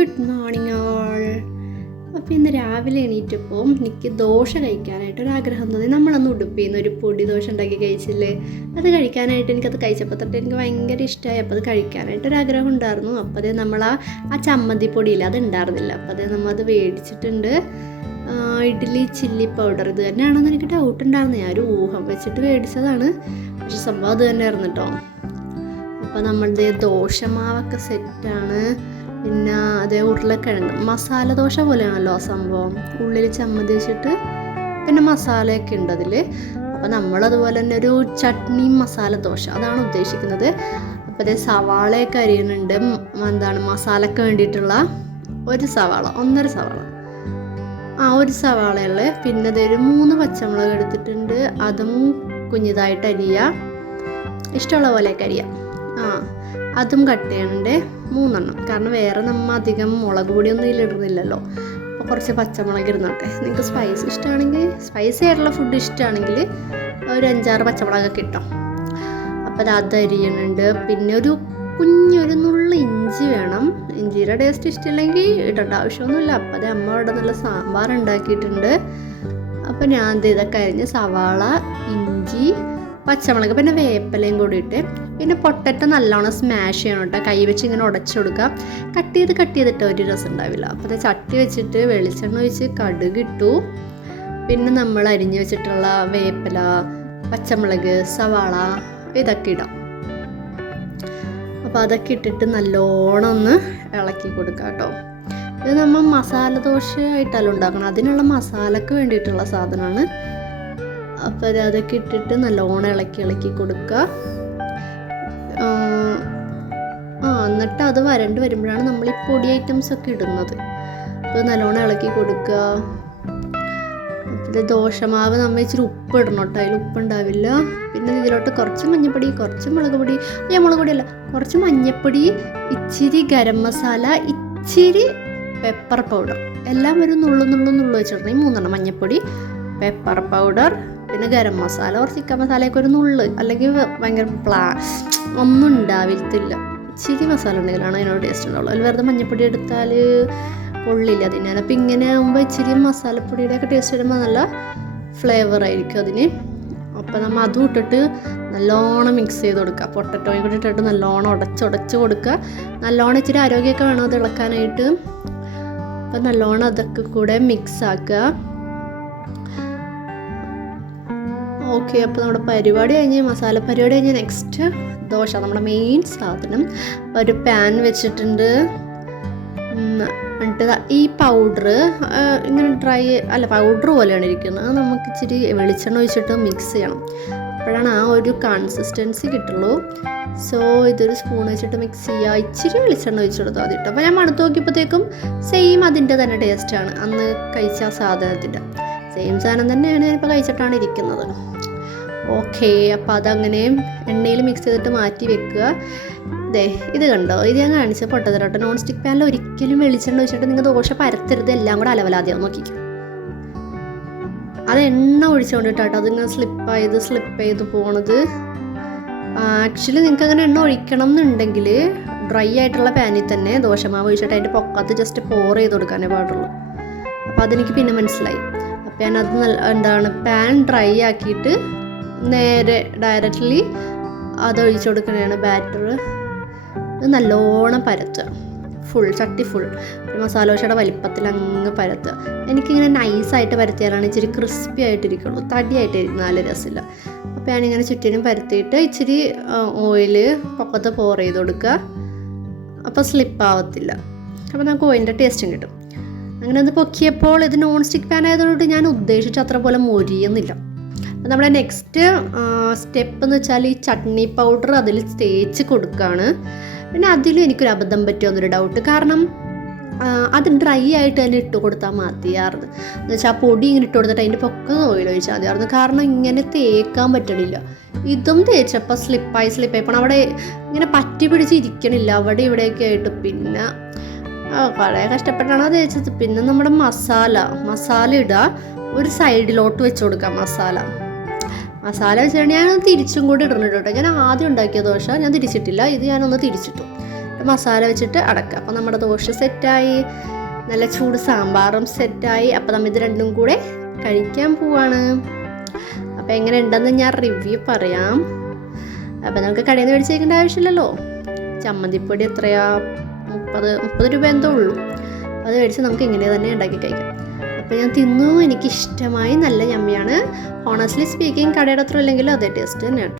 Good morning all. അപ്പോൾ ഇന്ന് രാവിലെ എണീറ്റപ്പോൾ എനിക്ക് ദോശ കഴിക്കാനായിട്ടൊരാഗ്രഹം തോന്നി. നമ്മളന്ന് ഉടുപ്പിൽ നിന്ന് ഒരു പൊടി ദോശ ഉണ്ടാക്കി കഴിച്ചില്ലേ, അത് കഴിക്കാനായിട്ട് എനിക്കത് കഴിച്ചപ്പോൾ തൊട്ട് എനിക്ക് ഭയങ്കര ഇഷ്ടമായി. അപ്പോൾ അത് കഴിക്കാനായിട്ടൊരാഗ്രഹം ഉണ്ടായിരുന്നു. അപ്പോൾ അതേ നമ്മൾ ആ ചമ്മന്തി പൊടിയില്ല, അത് ഉണ്ടായിരുന്നില്ല. അപ്പോൾ അതേ നമ്മൾ അത് മേടിച്ചിട്ടുണ്ട്. ഇഡ്ഡലി ചില്ലി പൗഡർ ഇത് തന്നെയാണെന്ന് എനിക്ക് ഡൗട്ട് ഉണ്ടായിരുന്നു. ഞാൻ ഒരു ഊഹം വെച്ചിട്ട് മേടിച്ചതാണ്, പക്ഷെ സംഭവം അത് തന്നെയായിരുന്നു കേട്ടോ. അപ്പോൾ നമ്മളുടെ ദോശമാവൊക്കെ സെറ്റാണ്. പിന്നെ അതേ ഉരുളക്കിഴങ്ങ് മസാല ദോശ പോലെയാണല്ലോ ആ സംഭവം, ഉള്ളിൽ ചമ്മന്തി വെച്ചിട്ട് പിന്നെ മസാലയൊക്കെ ഉണ്ട് അതിൽ. അപ്പോൾ നമ്മളതുപോലെ തന്നെ ഒരു ചട്നി മസാല ദോശ അതാണ് ഉദ്ദേശിക്കുന്നത്. അപ്പോൾ അതേ സവാളയൊക്കെ അരിയുന്നുണ്ട്. മസാലയ്ക്ക് വേണ്ടിയിട്ടുള്ള ഒരു സവാള, ഒന്നര സവാള, ഒരു സവാളയുള്ള. പിന്നെ അതൊരു 3 പച്ചമുളക് എടുത്തിട്ടുണ്ട്, അതും കുഞ്ഞിതായിട്ട് അരിയുക, ഇഷ്ടമുള്ള പോലെയൊക്കെ അരിയാം. അതും കട്ട് ചെയ്യണുണ്ട് 3 എണ്ണം, കാരണം വേറെ നമ്മൾ അധികം മുളക് പൊടിയൊന്നും ഇതിലിടുന്നില്ലല്ലോ. അപ്പോൾ കുറച്ച് പച്ചമുളക് ഇരുന്നോട്ടെ. നിങ്ങൾക്ക് സ്പൈസ് ഇഷ്ടമാണെങ്കിൽ, സ്പൈസി ആയിട്ടുള്ള ഫുഡ് ഇഷ്ടമാണെങ്കിൽ ഒരു 5-6 പച്ചമുളകൊക്കെ ഇട്ടോ. അപ്പോൾ അത് അരിയണുണ്ട്. പിന്നെ ഒരു നുള്ളു ഇഞ്ചി വേണം. ഇഞ്ചിയുടെ ടേസ്റ്റ് ഇഷ്ടമില്ലെങ്കിൽ ഇടേണ്ട ആവശ്യമൊന്നുമില്ല. അപ്പോൾ അത് അമ്മ അവിടെ നല്ല സാമ്പാർ ഉണ്ടാക്കിയിട്ടുണ്ട്. അപ്പോൾ ഞാൻ ഇതൊക്കെ അരിഞ്ഞ് സവാള, ഇഞ്ചി, പച്ചമുളക്, പിന്നെ വേപ്പിലയും കൂടി ഇട്ട്, പിന്നെ പൊട്ടറ്റോ നല്ലോണം സ്മാഷ് ചെയ്യണം കേട്ടോ. കൈ വെച്ച് ഇങ്ങനെ ഉടച്ചു കൊടുക്കുക. കട്ട് ചെയ്തിട്ട് ഒരു രസം ഉണ്ടാവില്ല. അപ്പോൾ അത് ചട്ടി വെച്ചിട്ട് വെളിച്ചെണ്ണ ഒഴിച്ച് കടുക് ഇട്ടു. പിന്നെ നമ്മൾ അരിഞ്ഞ് വെച്ചിട്ടുള്ള വേപ്പില, പച്ചമുളക്, സവാള ഇതൊക്കെ ഇടാം. അപ്പോൾ അതൊക്കെ ഇട്ടിട്ട് നല്ലോണം ഒന്ന് ഇളക്കി കൊടുക്കുക കേട്ടോ. ഇത് നമ്മൾ മസാല ദോശയായിട്ടല്ല ഉണ്ടാക്കണം, അതിനുള്ള മസാലക്ക് വേണ്ടിയിട്ടുള്ള സാധനമാണ്. അപ്പോൾ അതൊക്കെ ഇട്ടിട്ട് നല്ലോണം ഇളക്കി കൊടുക്കുക. എന്നിട്ട് അത് വരണ്ട് വരുമ്പോഴാണ് നമ്മൾ ഈ പൊടി ഐറ്റംസ് ഒക്കെ ഇടുന്നത്. അപ്പോൾ നല്ലോണം ഇളക്കി കൊടുക്കുക. പിന്നെ ദോശമാവ് നമ്മൾ ഇച്ചിരി ഉപ്പ് ഇടണം കേട്ടോ, അതിൽ ഉപ്പുണ്ടാവില്ല. പിന്നെ ഇതിലോട്ട് കുറച്ച് മഞ്ഞൾപ്പൊടി, കുറച്ച് മുളക് പൊടി, മുളക് പൊടിയല്ല, കുറച്ച് മഞ്ഞൾപ്പൊടി, ഇച്ചിരി ഗരം മസാല, ഇച്ചിരി പെപ്പർ പൗഡർ, എല്ലാം ഒരു നുള്ളു വെച്ചിടണം. ഈ 3 എണ്ണം മഞ്ഞൾപ്പൊടി, പെപ്പർ പൗഡർ, പിന്നെ ഗരം മസാല, ഒരു ചിക്കൻ മസാലയൊക്കെ ഒരു നുള്ള്, അല്ലെങ്കിൽ ഭയങ്കര ഒന്നും ഉണ്ടാവില്ല. ഇച്ചിരി മസാല ഉണ്ടെങ്കിലാണ് അതിനോട് ടേസ്റ്റ് ഉണ്ടാവുള്ളൂ. അതിൽ വെറുതെ മഞ്ഞൾപ്പൊടി എടുത്താൽ കൊള്ളില്ല അതിന്. അപ്പോൾ ഇങ്ങനെ ആകുമ്പോൾ ഇച്ചിരി മസാലപ്പൊടിയുടെ ഒക്കെ ടേസ്റ്റ് വരുമ്പോൾ നല്ല ഫ്ലേവർ ആയിരിക്കും അതിന്. അപ്പോൾ നമ്മൾ അതും ഇട്ടിട്ട് നല്ലോണം മിക്സ് ചെയ്ത് കൊടുക്കുക. പൊട്ടറ്റോയും കൂടി ഇട്ടിട്ട് നല്ലോണം ഉടച്ച് കൊടുക്കുക. നല്ലോണം ഇച്ചിരി ആരോഗ്യമൊക്കെ വേണം അത് ഇളക്കാനായിട്ട്. അപ്പോൾ നല്ലോണം അതൊക്കെ കൂടെ മിക്സ് ആക്കുക. ഓക്കെ, അപ്പോൾ നമ്മുടെ പരിപാടി കഴിഞ്ഞ്, മസാല പരിപാടി കഴിഞ്ഞ് നെക്സ്റ്റ് ദോശ, നമ്മുടെ മെയിൻ സാധനം. ഒരു പാൻ വെച്ചിട്ടുണ്ട്. എന്നിട്ട് ഈ പൗഡർ ഇങ്ങനെ പൗഡർ പോലെയാണ് ഇരിക്കുന്നത്. നമുക്ക് ഇച്ചിരി വെളിച്ചെണ്ണ ഒഴിച്ചിട്ട് മിക്സ് ചെയ്യണം, അപ്പോഴാണ് ആ ഒരു കൺസിസ്റ്റൻസി കിട്ടുള്ളൂ. സോ ഇതൊരു സ്പൂൺ വെച്ചിട്ട് മിക്സ് ചെയ്യുക. ഇച്ചിരി വെളിച്ചെണ്ണ ഒഴിച്ചു കൊടുത്താൽ മതി കേട്ടോ. അപ്പോൾ ഞാൻ മണത്ത് നോക്കിയപ്പോഴത്തേക്കും സെയിം അതിൻ്റെ തന്നെ ടേസ്റ്റാണ്, അന്ന് കഴിച്ച ആ സാധനത്തിൻ്റെ സെയിം സാധനം തന്നെയാണ് ഞാനിപ്പോൾ കഴിച്ചിട്ടാണ് ഇരിക്കുന്നത്. ഓക്കെ, അപ്പോൾ അതങ്ങനെ എണ്ണയിൽ മിക്സ് ചെയ്തിട്ട് മാറ്റി വെക്കുക. ഇത് കണ്ടോ, ഇത് ഞാൻ കാണിച്ച പൊട്ടത്തരട്ടോ. നോൺ സ്റ്റിക്ക് പാനിൽ ഒരിക്കലും വെളിച്ചെണ്ണ ഒഴിച്ചിട്ട് നിങ്ങൾ ദോശ പരത്തരുത്, എല്ലാം കൂടെ അലവലാതെയാവും. നോക്കിക്കും, അത് എണ്ണ ഒഴിച്ചുകൊണ്ടിട്ടാട്ടോ അതിങ്ങനെ സ്ലിപ്പ് ചെയ്ത് പോണത്. ആക്ച്വലി നിങ്ങൾക്ക് അങ്ങനെ എണ്ണ ഒഴിക്കണം എന്നുണ്ടെങ്കിൽ ഡ്രൈ ആയിട്ടുള്ള പാനിൽ തന്നെ ദോശമാവ് ഒഴിച്ചിട്ട് അതിൻ്റെ പൊക്കത്ത് ജസ്റ്റ് പോർ ചെയ്ത് കൊടുക്കാനേ പാടുള്ളൂ. അപ്പോൾ അതെനിക്ക് പിന്നെ മനസ്സിലായി. അപ്പോൾ ഞാനത് പാൻ ഡ്രൈ ആക്കിയിട്ട് നേരെ ഡയറക്റ്റ്ലി അതൊഴിച്ചു കൊടുക്കണതാണ് ബാറ്റർ. ഇത് നല്ലോണം പരത്തുക, ചട്ടി ഫുൾ മസാല ദോശയുടെ വലിപ്പത്തിൽ അങ്ങ് പരത്തുക. എനിക്കിങ്ങനെ നൈസായിട്ട് പരത്തിയാലാണ് ഇച്ചിരി ക്രിസ്പി ആയിട്ടിരിക്കുള്ളൂ, തടിയായിട്ടിരിക്കും, നല്ല രസമില്ല. അപ്പോൾ ഞാനിങ്ങനെ ചുറ്റിനും പരത്തിയിട്ട് ഇച്ചിരി ഓയിൽ പൊക്കത്ത് പോർ ചെയ്ത് കൊടുക്കുക. അപ്പോൾ സ്ലിപ്പാവത്തില്ല, അപ്പോൾ നമുക്ക് ഓയിലിൻ്റെ ടേസ്റ്റും കിട്ടും. അങ്ങനെ അത് പൊക്കിയപ്പോൾ ഇത് നോൺ സ്റ്റിക്ക് പാൻ ആയതുകൊണ്ട് ഞാൻ ഉദ്ദേശിച്ച അത്ര പോലെ മൊരിയുന്നില്ല. അപ്പോൾ നമ്മുടെ നെക്സ്റ്റ് സ്റ്റെപ്പ് എന്ന് വെച്ചാൽ ഈ ചട്നി പൗഡർ അതിൽ തേച്ച് കൊടുക്കുകയാണ്. പിന്നെ അതിലും എനിക്കൊരു അബദ്ധം പറ്റുമെന്നൊരു ഡൗട്ട്, കാരണം അത് ഡ്രൈ ആയിട്ട് തന്നെ ഇട്ട് കൊടുത്താൽ മതിയായിരുന്നു. എന്ന് വെച്ചാൽ ആ പൊടി ഇങ്ങനെ ഇട്ട് കൊടുത്തിട്ട് അതിൻ്റെ പൊക്കം ഓയിൽ ഒഴിച്ചാൽ മതിയായിരുന്നു, കാരണം ഇങ്ങനെ തേക്കാൻ പറ്റണില്ല. ഇതും തേച്ചപ്പോൾ സ്ലിപ്പായി അവിടെ ഇങ്ങനെ പറ്റി പിടിച്ച് ഇരിക്കണില്ല, അവിടെ ഇവിടെയൊക്കെ ആയിട്ട്. പിന്നെ വളരെ കഷ്ടപ്പെട്ടാണ് അത് തേച്ചത്. പിന്നെ നമ്മുടെ മസാല ഇടുക, ഒരു സൈഡിലോട്ട് വെച്ച് കൊടുക്കാം. മസാല വെച്ചിട്ടുണ്ടെങ്കിൽ ഞാൻ തിരിച്ചും കൂടി ഇടുന്നുണ്ട് കേട്ടോ. ഞാൻ ആദ്യം ഉണ്ടാക്കിയ ദോശ ഞാൻ തിരിച്ചിട്ടില്ല, ഇത് ഞാനൊന്ന് തിരിച്ചിട്ടു. മസാല വെച്ചിട്ട് അടക്കുക. അപ്പോൾ നമ്മുടെ ദോശ സെറ്റായി, നല്ല ചൂട് സാമ്പാറും സെറ്റായി. അപ്പോൾ നമ്മൾ ഇത് രണ്ടും കൂടെ കഴിക്കാൻ പോവാണ്. അപ്പോൾ എങ്ങനെ ഉണ്ടെന്ന് ഞാൻ റിവ്യൂ പറയാം. അപ്പോൾ നമുക്ക് കടയിൽ നിന്ന് മേടിച്ചേക്കേണ്ട ആവശ്യമില്ലല്ലോ. ചമ്മന്തിപ്പൊടി എത്രയാ, 30 രൂപ എന്തോ ഉള്ളൂ. അത് മേടിച്ച് നമുക്ക് ഇങ്ങനെ തന്നെ ഉണ്ടാക്കി കഴിക്കാം. അപ്പോൾ ഞാൻ തിന്നു, എനിക്കിഷ്ടമായി, നല്ല യമ്മിയാണ്. ഹോണസ്റ്റ്ലി സ്പീക്കിംഗ് കടയുടെ അത്ര ഇല്ലെങ്കിലും അതേ ടേസ്റ്റ് തന്നെയാണ്.